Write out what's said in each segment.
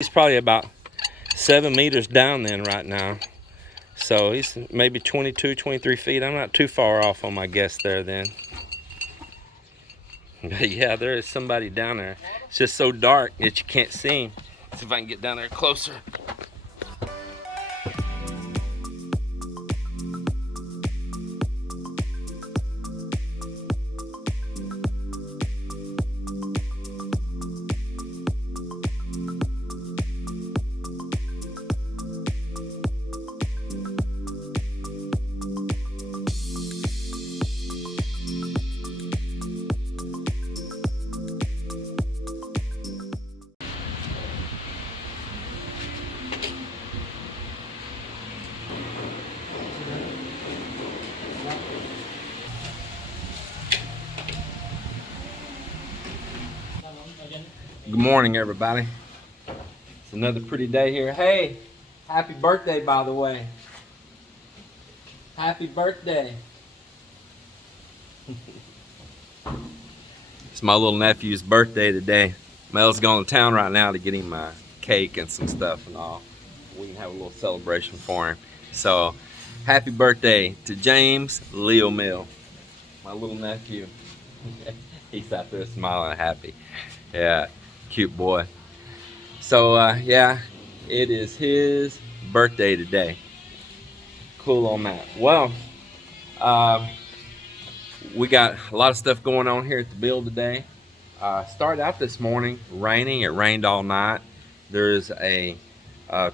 He's probably about 7 meters down then right now. So he's maybe 22, 23 feet. I'm not too far off on my guess there then. Yeah, there is somebody down there. It's just so dark that you can't see him. Let's see if I can get down there closer. Good morning, everybody. It's another pretty day here. Hey, happy birthday, by the way. Happy birthday. It's my little nephew's birthday today. Mel's going to town right now to get him a cake and some stuff and all. We can have a little celebration for him. So, happy birthday to James Leo Mill, my little nephew. He's out there smiling happy. Yeah. Cute boy. So yeah, it is his birthday today. Cool on that. Well, we got a lot of stuff going on here at the build today. Started out this morning raining. It rained all night. There's a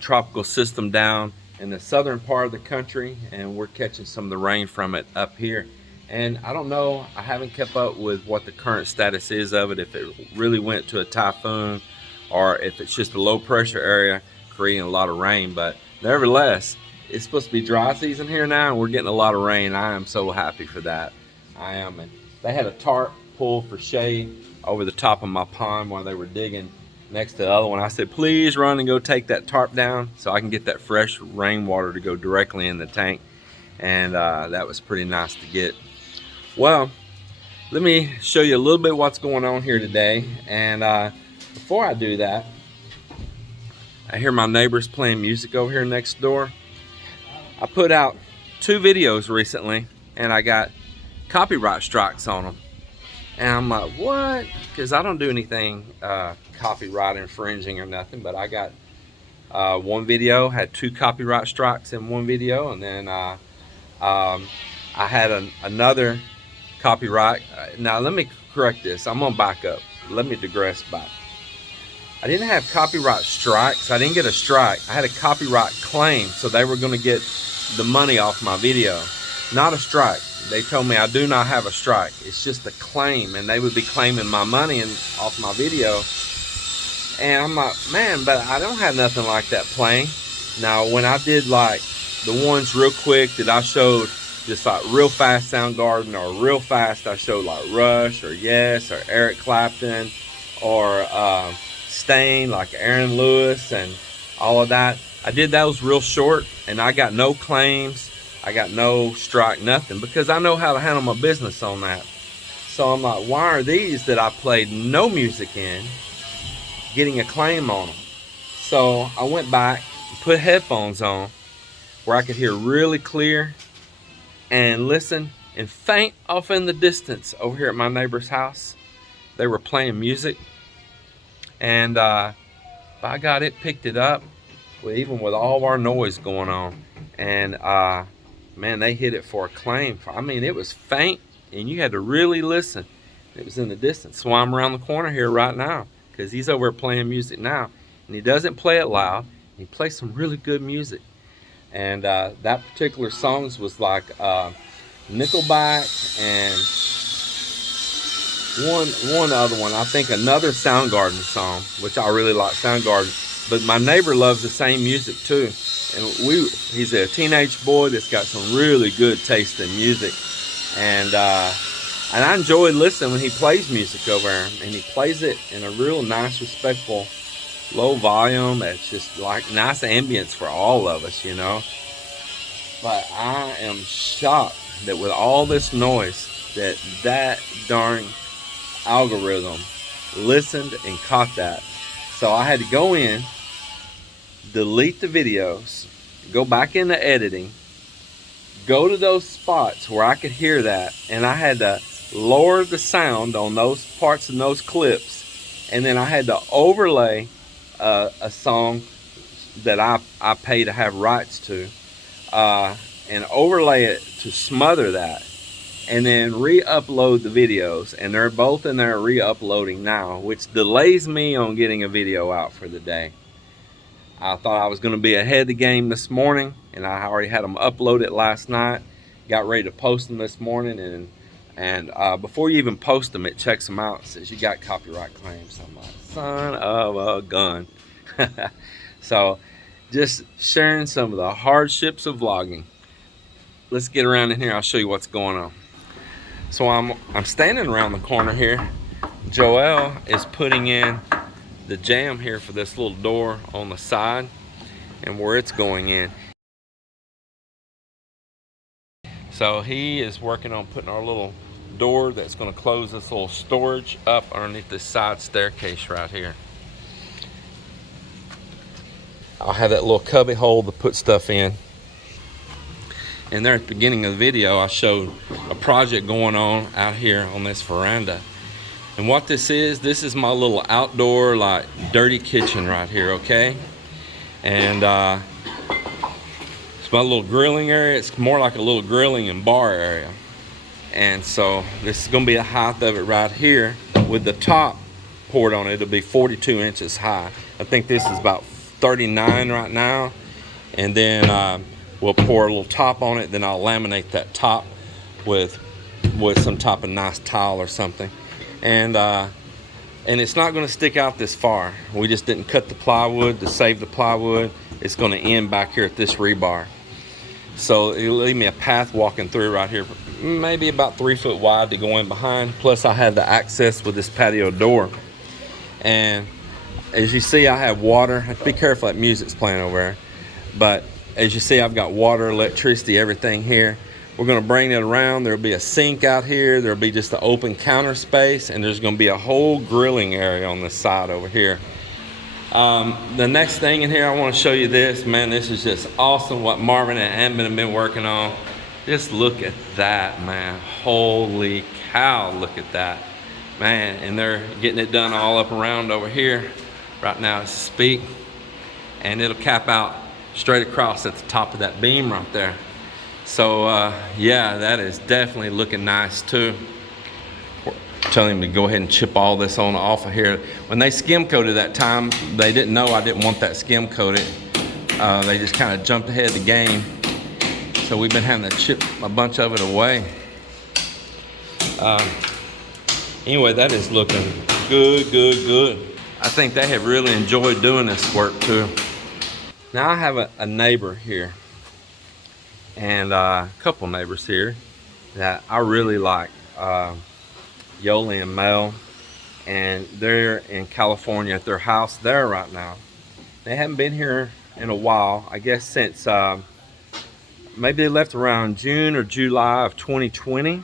tropical system down in the southern part of the country, and we're catching some of the rain from it up here. And I don't know, I haven't kept up with what the current status is of it, if it really went to a typhoon or if it's just a low pressure area creating a lot of rain. But nevertheless, it's supposed to be dry season here now, and we're getting a lot of rain. I am so happy for that. I am. And they had a tarp pulled for shade over the top of my pond while they were digging next to the other one. I said, please run and go take that tarp down so I can get that fresh rainwater to go directly in the tank. And that was pretty nice to get. Well, let me show you a little bit what's going on here today. And before I do that, I hear my neighbors playing music over here next door. I put out 2 videos recently, and I got copyright strikes on them. And I'm like, what? Because I don't do anything copyright infringing or nothing, but I got one video, had 2 copyright strikes in one video, and then I had another copyright. Now let me correct this. I'm gonna back up. Let me digress back. I didn't have copyright strikes. I didn't get a strike. I had a copyright claim, so they were gonna get the money off my video. Not a strike. They told me I do not have a strike. It's just a claim, and they would be claiming my money off my video. And I'm like, man, but I don't have nothing like that playing. Now when I did like the ones real quick that I showed, just like real fast Soundgarden, or real fast I showed like Rush or Yes or Eric Clapton or Stain, like Aaron Lewis and all of that. I did those real short, and I got no claims. I got no strike, nothing, because I know how to handle my business on that. So I'm like, why are these that I played no music in getting a claim on them? So I went back and put headphones on where I could hear really clear and listen, and faint off in the distance over here at my neighbor's house, they were playing music. And by God, it picked it up, even with all of our noise going on. And man, they hit it for a claim. I mean, it was faint, and you had to really listen. It was in the distance. So I'm around the corner here right now, because he's over playing music now, and he doesn't play it loud. He plays some really good music. And that particular songs was like Nickelback and one other one. I think another Soundgarden song, which I really like Soundgarden. But my neighbor loves the same music too. And he's a teenage boy that's got some really good taste in music. And I enjoy listening when he plays music over there. And he plays it in a real nice, respectful, low volume. It's just like nice ambience for all of us, you know. But I am shocked that with all this noise, that darn algorithm listened and caught that. So I had to go in delete the videos, go back into editing, go to those spots where I could hear that, and I had to lower the sound on those parts and those clips, and then I had to overlay a song that I pay to have rights to, and overlay it to smother that, and then re-upload the videos, and they're both in there re-uploading now, which delays me on getting a video out for the day. I thought I was going to be ahead of the game this morning, and I already had them uploaded last night, got ready to post them this morning, and before you even post them, it checks them out. It says you got copyright claims. I'm like, son of a gun. So just sharing some of the hardships of vlogging. Let's get around in here. I'll show you what's going on. So I'm standing around the corner here. Joelle is putting in the jamb here for this little door on the side and where it's going in. So he is working on putting our little door that's going to close this little storage up underneath this side staircase right here. I'll have that little cubby hole to put stuff in. And there at the beginning of the video, I showed a project going on out here on this veranda. And what this is my little outdoor, like, dirty kitchen right here, okay? And it's my little grilling area. It's more like a little grilling and bar area. And so this is gonna be the height of it right here. With the top poured on it, it'll be 42 inches high. I think this is about 39 right now. And then we'll pour a little top on it, then I'll laminate that top with some type of nice tile or something. And it's not going to stick out this far. We just didn't cut the plywood to save the plywood. It's going to end back here at this rebar. So it'll leave me a path walking through right here, maybe about 3 foot wide to go in behind. Plus I have the access with this patio door. And as you see, I have water. Be careful, that music's playing over there. But as you see, I've got water, electricity, everything here. We're going to bring it around. There'll be a sink out here. There'll be just an open counter space, and there's going to be a whole grilling area on this side over here. The next thing in here, I want to show you this. Man, this is just awesome what Marvin and Edmund have been working on. Just look at that, man. Holy cow, look at that. Man, and they're getting it done all up around over here right now as I speak. And it'll cap out straight across at the top of that beam right there. So yeah, that is definitely looking nice too. Telling him to go ahead and chip all this on off of here. When they skim coated that time, they didn't know I didn't want that skim coated. They just kind of jumped ahead of the game. So we've been having to chip a bunch of it away. Anyway, that is looking good, good, good. I think they have really enjoyed doing this work too. Now I have a neighbor here, and a couple neighbors here that I really like, Yoli and Mel, and they're in California at their house there right now. They haven't been here in a while, I guess since maybe they left around June or July of 2020.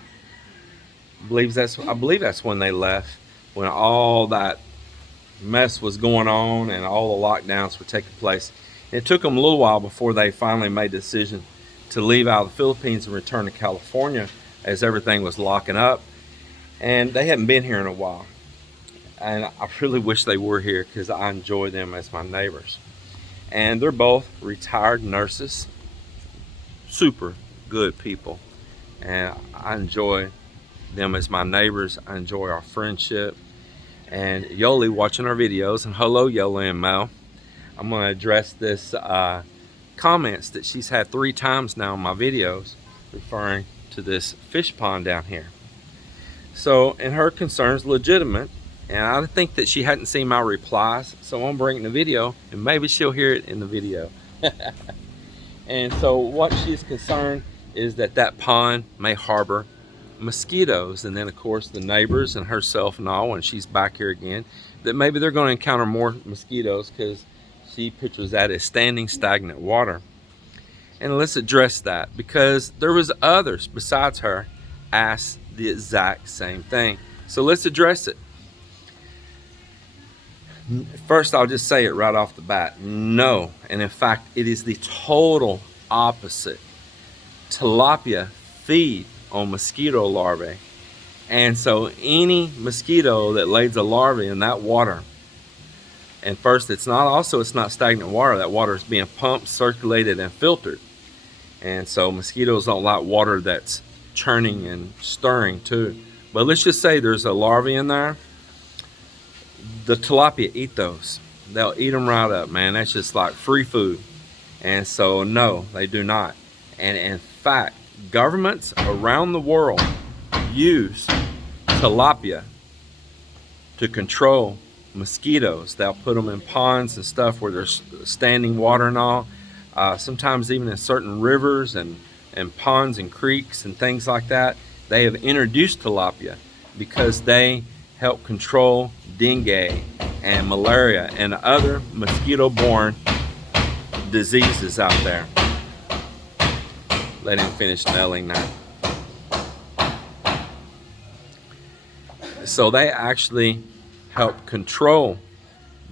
I believe that's when they left, when all that mess was going on and all the lockdowns were taking place. It took them a little while before they finally made the decision to leave out of the Philippines and return to California as everything was locking up. And they hadn't been here in a while. And I really wish they were here because I enjoy them as my neighbors. And they're both retired nurses, super good people. And I enjoy them as my neighbors. I enjoy our friendship. And Yoli watching our videos, and hello Yoli and Mel. I'm going to address this comments that she's had 3 times now in my videos referring to this fish pond down here. So, and her concern's legitimate, and I think that she hadn't seen my replies, so I'm bringing the video, and maybe she'll hear it in the video. And so what she's concerned is that that pond may harbor mosquitoes, and then of course the neighbors and herself and all, when she's back here again, that maybe they're going to encounter more mosquitoes because she pictures that as standing stagnant water. And let's address that, because there was others besides her asked the exact same thing. So let's address it. First, I'll just say it right off the bat. No. And in fact, it is the total opposite. Tilapia feed on mosquito larvae. And so any mosquito that lays a larvae in that water, and first, it's not stagnant water. That water is being pumped, circulated, and filtered. And so mosquitoes don't like water that's churning and stirring too. But let's just say there's a larvae in there. The tilapia eat those. They'll eat them right up, man. That's just like free food. And so no, they do not. And in fact, governments around the world use tilapia to control mosquitoes. They'll put them in ponds and stuff where there's standing water and all. Sometimes even in certain rivers and ponds and creeks and things like that, they have introduced tilapia because they help control dengue and malaria and other mosquito-borne diseases out there. Let him finish nailing that. So they actually help control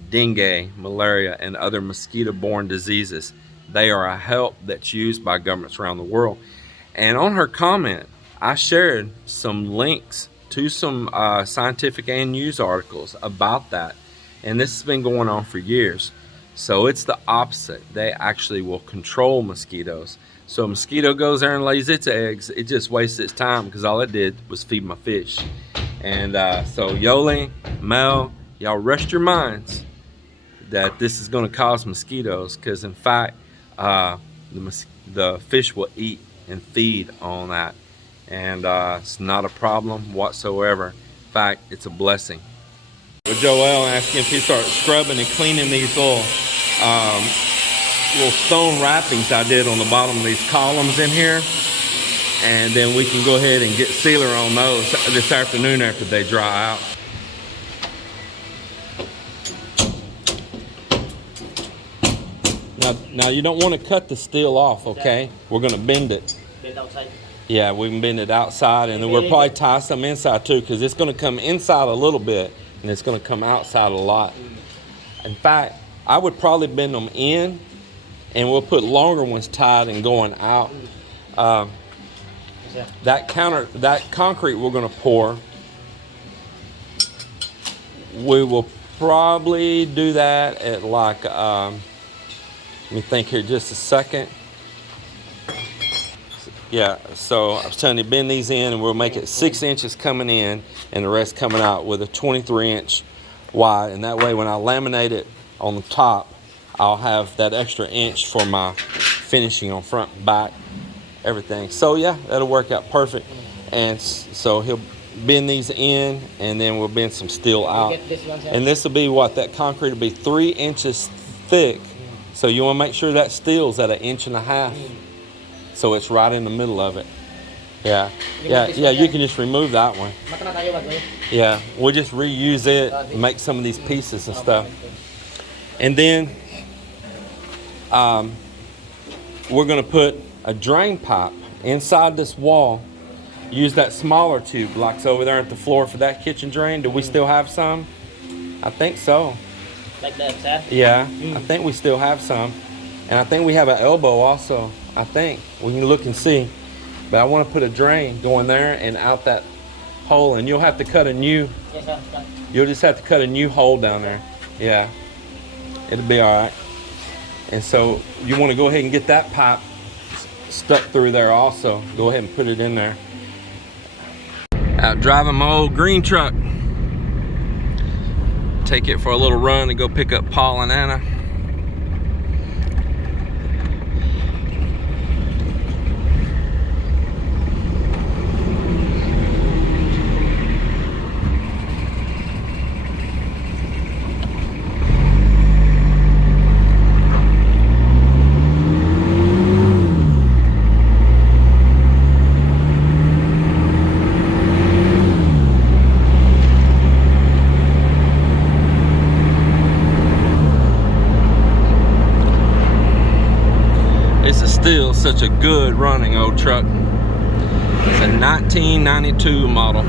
dengue, malaria, and other mosquito-borne diseases. They are a help that's used by governments around the world. And on her comment, I shared some links to some scientific and news articles about that. And this has been going on for years. So it's the opposite. They actually will control mosquitoes. So a mosquito goes there and lays its eggs, it just wastes its time because all it did was feed my fish. And so Yoli, Mel, y'all rest your minds that this is going to cause mosquitoes, because in fact the fish will eat and feed on that, and it's not a problem whatsoever. In fact, it's a blessing. With Joel asking if he starts scrubbing and cleaning these little stone wrappings I did on the bottom of these columns in here, and then we can go ahead and get sealer on those this afternoon after they dry out. Now you don't want to cut the steel off, okay? We're going to bend it. Bend outside? Yeah, we can bend it outside, and then we'll probably tie some inside too, because it's going to come inside a little bit and it's going to come outside a lot. In fact, I would probably bend them in, and we'll put longer ones tied and going out. That concrete we're going to pour, we will probably do that at like let me think here just a second. Yeah, so I was telling you, bend these in, and we'll make it 6 inches coming in and the rest coming out with a 23-inch wide. And that way when I laminate it on the top, I'll have that extra inch for my finishing on front and back, everything. So yeah, that'll work out perfect. And so he'll bend these in, and then we'll bend some steel out. And this will be what, that concrete will be 3 inches thick. So you want to make sure that steel's at 1.5 inches. So it's right in the middle of it. Yeah, you can just remove that one. Yeah, we'll just reuse it and make some of these pieces and stuff. And then we're going to put a drain pipe inside this wall. Use that smaller tube like over there at the floor for that kitchen drain. Do we still have some? I think so. Like that, sir? Yeah, I think we still have some. And I think we have an elbow also. I think. We can look and see. But I want to put a drain going there and out that hole. And you'll have to cut a new... Yes, sir. You'll just have to cut a new hole down there. Yeah. It'll be all right. And so you want to go ahead and get that pipe stuck through there also. Go ahead and put it in there. Out driving my old green truck. Take it for a little run and go pick up Paul and Anna. Still such a good running old truck. It's a 1992 model.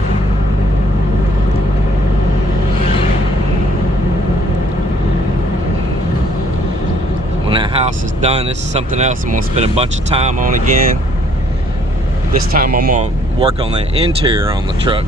when that house is done, this is something else I'm gonna spend a bunch of time on again. This time I'm gonna work on the interior on the truck.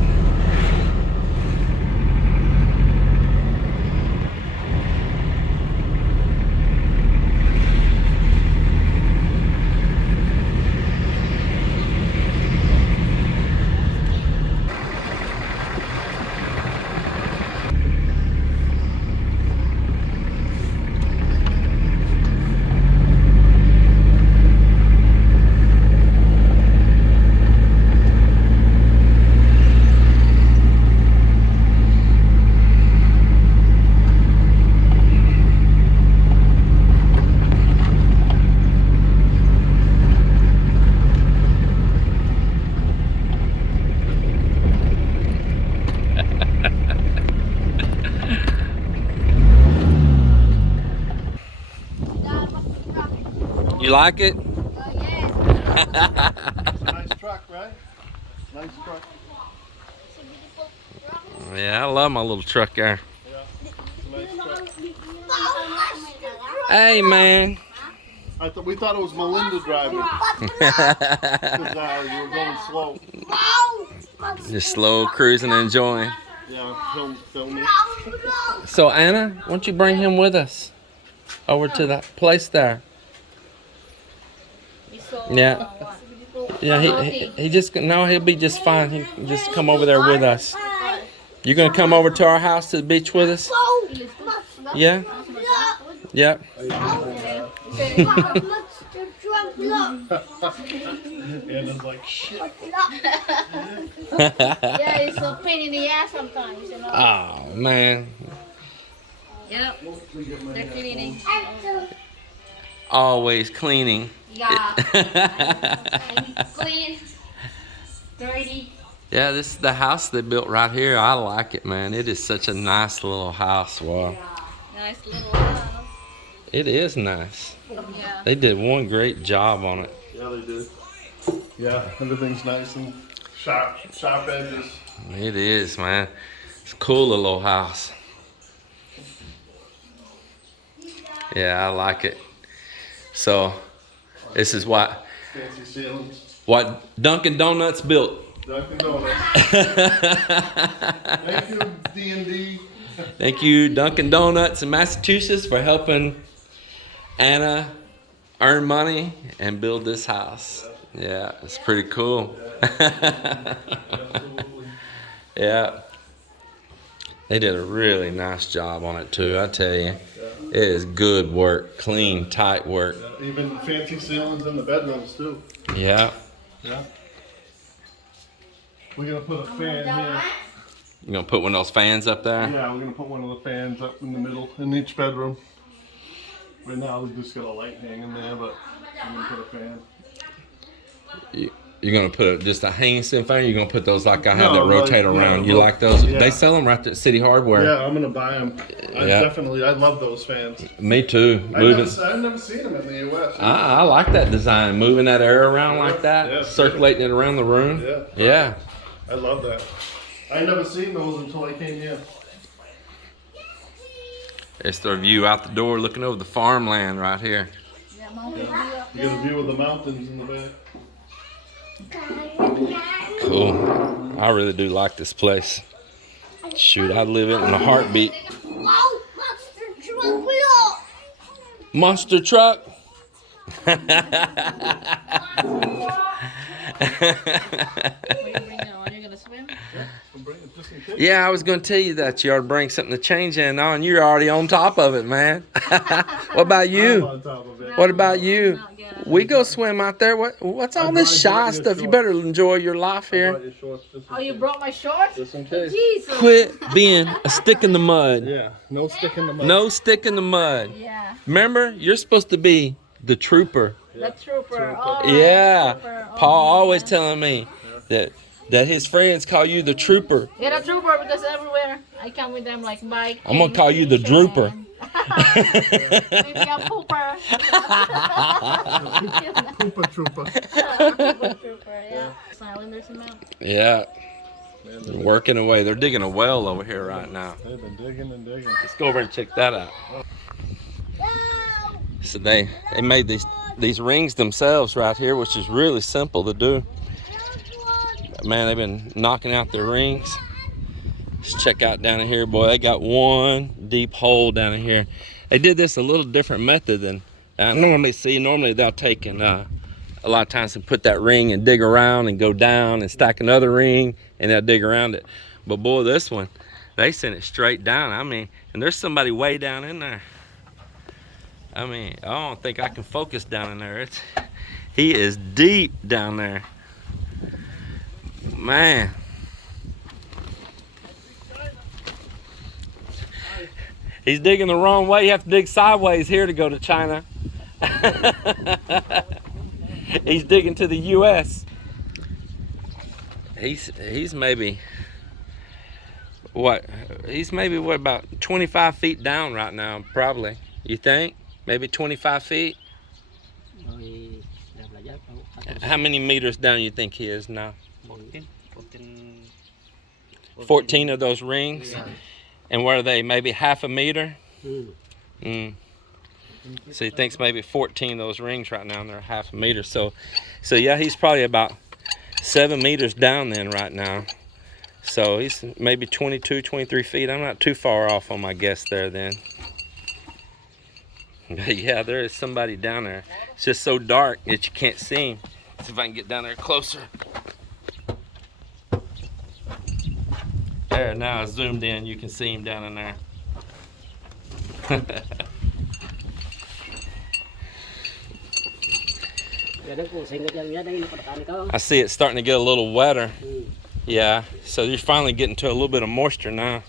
You like it? Yeah. Nice truck, right? Nice truck. It's a beautiful truck. Yeah, I love my little truck there. Yeah. Nice truck. Hey, man. We thought it was Melinda driving because you were going slow. Just slow cruising and enjoying. Yeah, filming. So Anna, why don't you bring him with us over to that place there? Yeah. Yeah, he just, no, he'll be just fine. He can just come over there with us. You gonna come over to our house to the beach with us? Yeah? Yep. Anna's like, shit. Yeah, it's a pain in the ass sometimes, you know. Oh, man. Yep. They're cleaning. Always cleaning. Yeah. Clean. Dirty. Yeah, this is the house they built right here. I like it, man. It is such a nice little house. Wow. Nice little house. It is nice. Yeah. They did one great job on it. Yeah, they did. Yeah, everything's nice and sharp edges. It is, man. It's a cool little house. Yeah, I like it. So, this is what Fancy ceilings. Dunkin' Donuts built. Dunkin' Donuts. Thank you, D&D. Thank you, Dunkin' Donuts in Massachusetts, for helping Anna earn money and build this house. Yeah, it's pretty cool. Absolutely. Yeah. They did a really nice job on it too, I tell you. It is good work, clean, tight work. Yeah, even fancy ceilings in the bedrooms too. Yeah. Yeah. We're gonna put a fan here. You gonna put one of those fans up there? Yeah, we're gonna put one of the fans up in the middle in each bedroom. Right now we just got a light hanging there, but I'm gonna put a fan. You're gonna put just a hanging ceiling fan? You're gonna put those like I have No, that rotate like, around. yeah, You like those? yeah. They sell them right there at Citi Hardware. Yeah, I'm gonna buy them. Yeah. I love those fans. Me too. I've never seen them in the U.S. I like that design, moving that air around like that, Yeah. circulating it around the room. Yeah. Yeah. I love that. I never seen those until I came here. It's the view out the door, looking over the farmland right here. Yeah. You get a view of the mountains in the back. Cool. I really do like this place. Shoot, I'd live in a heartbeat. Monster truck. What are you bringing on? You're gonna swim? I'll bring it just in case. Yeah, I was going to tell you that you ought to bring something to change in on. You're already on top of it, man. What about I'm you? on top of it. What about you? Not good. We go swim out there. What's all this shy stuff? You better enjoy your life I here. brought your shorts just in Oh, you case. brought my shorts? Just in case. Jesus. Quit being a stick in the mud. Yeah, no stick in the mud. No stick in the mud. Yeah. Remember, you're supposed to be the trooper. The trooper. Oh, Yeah. trooper. Oh, Paul always man. telling me that his friends call you the trooper. Yeah, the trooper, because everywhere I come with them like bike. I'm gonna call you the drooper. Maybe a pooper. Trooper, trooper. Pooper trooper, yeah. Islanders in that. Yeah. They're working away. They're digging a well over here right now. They've been digging and digging. Let's go over and check that out. So they made these rings themselves right here, which is really simple to do. Man, they've been knocking out their rings. Let's check out down in here, boy. They got one deep hole down in here. They did this a little different method than I normally see. Normally they'll take and a lot of times they put that ring and dig around and go down and stack another ring and they'll dig around it. But boy, this one, they sent it straight down. I mean, and there's somebody way down in there. I mean, I don't think I can focus down in there. He is deep down there. Man. He's digging the wrong way. You have to dig sideways here to go to China. He's digging to the U.S. He's maybe what? He's maybe what, about 25 feet down right now, probably. You think? Maybe 25 feet? How many meters down you think he is now? 14 of those rings? And what are they, maybe half a meter? So he thinks maybe 14 of those rings right now, and they're half a meter. So yeah, he's probably about 7 meters down then right now. So he's maybe 22, 23 feet. I'm not too far off on my guess there then. Yeah, there is somebody down there. It's just so dark that you can't see him. Let's see if I can get down there closer. There, now I zoomed in. You can see him down in there. I see it starting to get a little wetter. Yeah, so you're finally getting to a little bit of moisture now.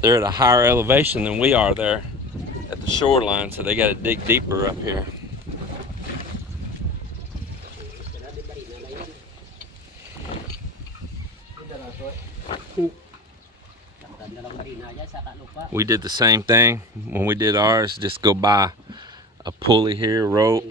They're at a higher elevation than we are there at the shoreline, so they got to dig deeper up here. We did the same thing when we did ours, just go by a pulley here, rope.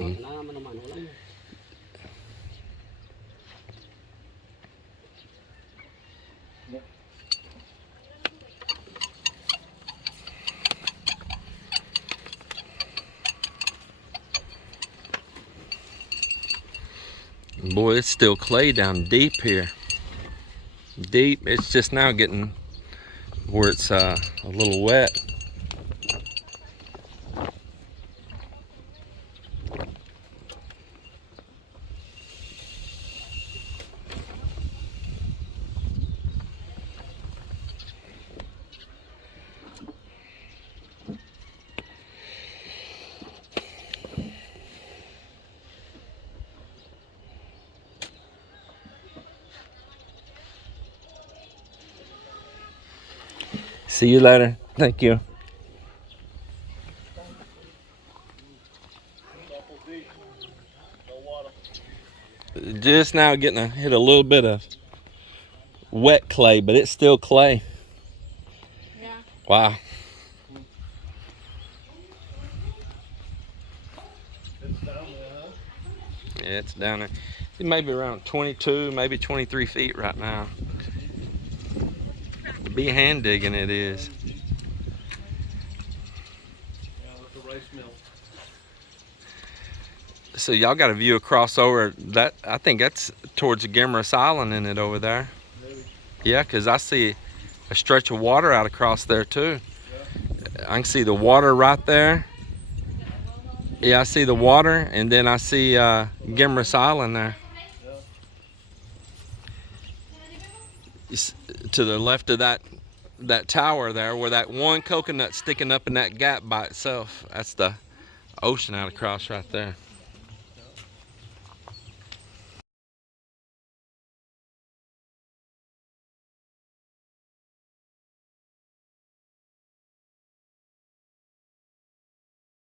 Boy, it's still clay down deep here. Deep, it's just now getting where it's a little wet. See you later. Thank you. Just now hit a little bit of wet clay, but it's still clay. Yeah. Wow. It's down there, huh? Yeah, it's down there. It may be around 22, maybe 23 feet right now. To be hand digging it is. Yeah, with the rice mill. So y'all got a view across over that. I think that's towards the Gimmerus Island in it over there. Maybe. Yeah, because I see a stretch of water out across there too. Yeah. I can see the water right there. Yeah, I see the water, and then I see Gimmerus Island there. Yeah. To the left of that tower there, where that one coconut sticking up in that gap by itself. That's the ocean out across right there.